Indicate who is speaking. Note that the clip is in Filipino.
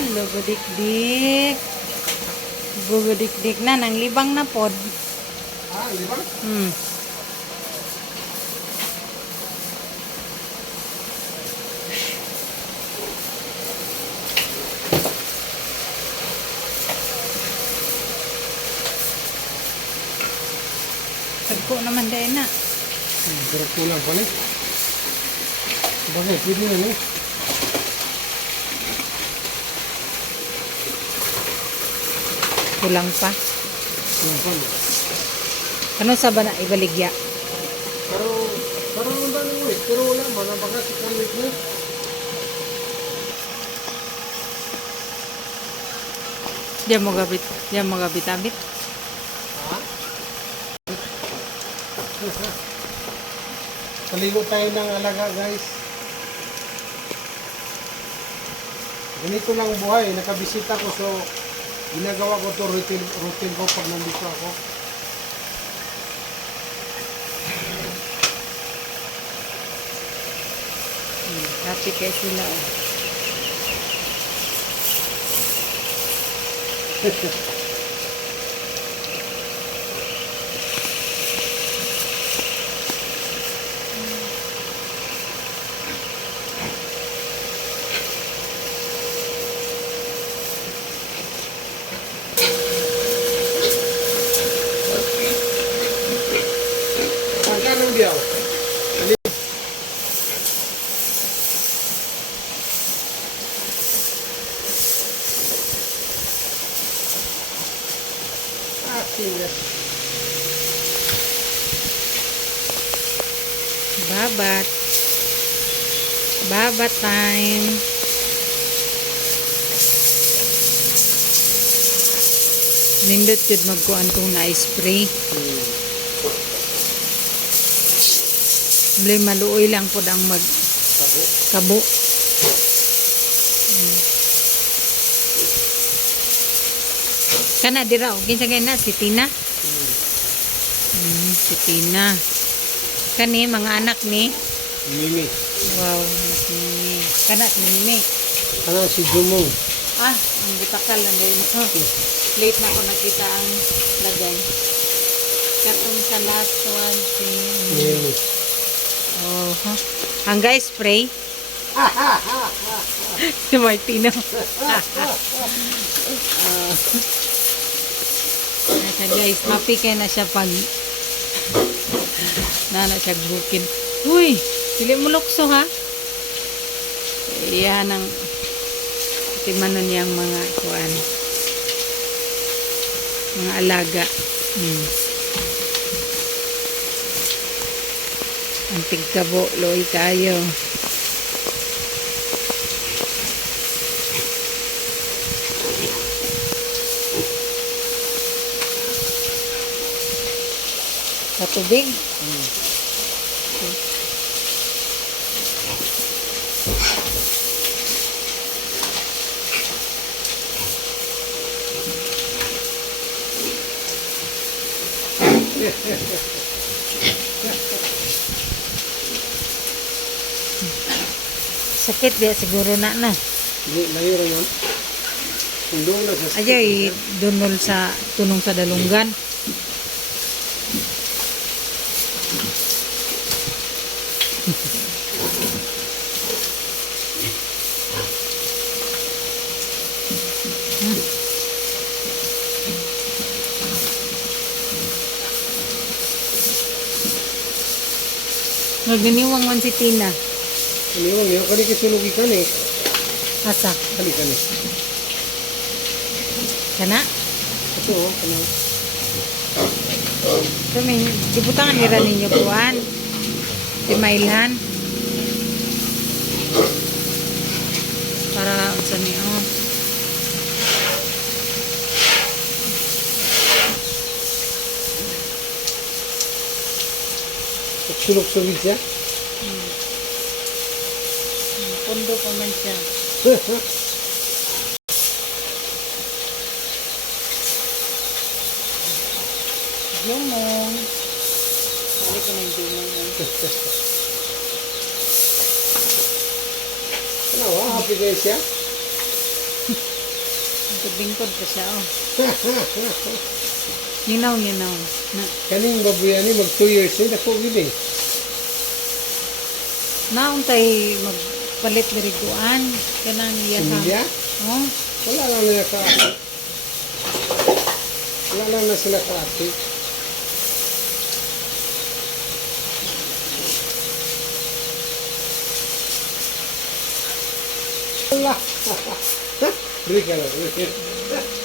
Speaker 1: Hello, budikdik. Bugudikdik na, nang libang na pod.
Speaker 2: Ah, di ba?
Speaker 1: Hmm. Tagko naman dahil na.
Speaker 2: Hmm, pero kulang pa ni. Bagay, pwede na ni.
Speaker 1: Kulang pa. Ano sa ba na ibaligya?
Speaker 2: Pero, pero ang dami mo eh. Pero wala, mga bagas sa kamit mo.
Speaker 1: Diyan mo gabit, diyan mo gabit-abit.
Speaker 2: Ha? Paligo tayo ng alaga, guys. Ganito lang buhay. Nakabisita ko, so ginagawa ko to routine, routine ko pag nandito ako.
Speaker 1: Hmm, happy kayo sila. Oh. Babat. Babat time. Nindot yun magkuhan kong na-spray.
Speaker 2: Hmm.
Speaker 1: Bli maluoy lang po ang mag
Speaker 2: Tabo.
Speaker 1: kabo. Kana dira og kinsa kay na si Tina.
Speaker 2: Hmm.
Speaker 1: Mm, si Tina. Kani mga anak ni.
Speaker 2: Mimi.
Speaker 1: Wow, ni. Kana Mimi.
Speaker 2: Ano si Jumong?
Speaker 1: Ah, ang butakal lang dahil mo. Late na ako nakita ang lagay. Katong sa last one si
Speaker 2: Mimi.
Speaker 1: Oh, huh? Ang guys spray. si Martino. uh, nasa guys, mapikay na siya pag nana siya bukin. Uy, dili mo lukso ha. Iyan ang timanon niyang mga kuan. Mga alaga. Hmm. Ang tigkabo, loy kayo. Sa tubig. Sakit dia siguro na na.
Speaker 2: Hindi, lahiro yun. Kung doon na sa
Speaker 1: Ajay, dunol sa tunong sa dalunggan. Nagganiwang man si Tina.
Speaker 2: Ano yun? Yung kani kisunog ikan eh.
Speaker 1: Asa?
Speaker 2: Kani kani.
Speaker 1: Kana?
Speaker 2: Ito oh, kanang.
Speaker 1: Kami, dibutangan nira ninyo kuan. Di mailan. Para sa niyo.
Speaker 2: Sulok-sulok siya.
Speaker 1: Pundo pa man siya. Jumong. Balik ko ng jumong.
Speaker 2: Ano, oh, happy guys siya?
Speaker 1: Lingkod-lingkod pa siya, oh. Ninaw, ninaw. Na,
Speaker 2: Kaning babuyan ni mag 2 years ni dako gini.
Speaker 1: naon tay magpalit liriguan. Kanang iya ka.
Speaker 2: Similya?
Speaker 1: Oh,
Speaker 2: Wala lang nila ka. Wala lang na sila ka Wala. Rika lang.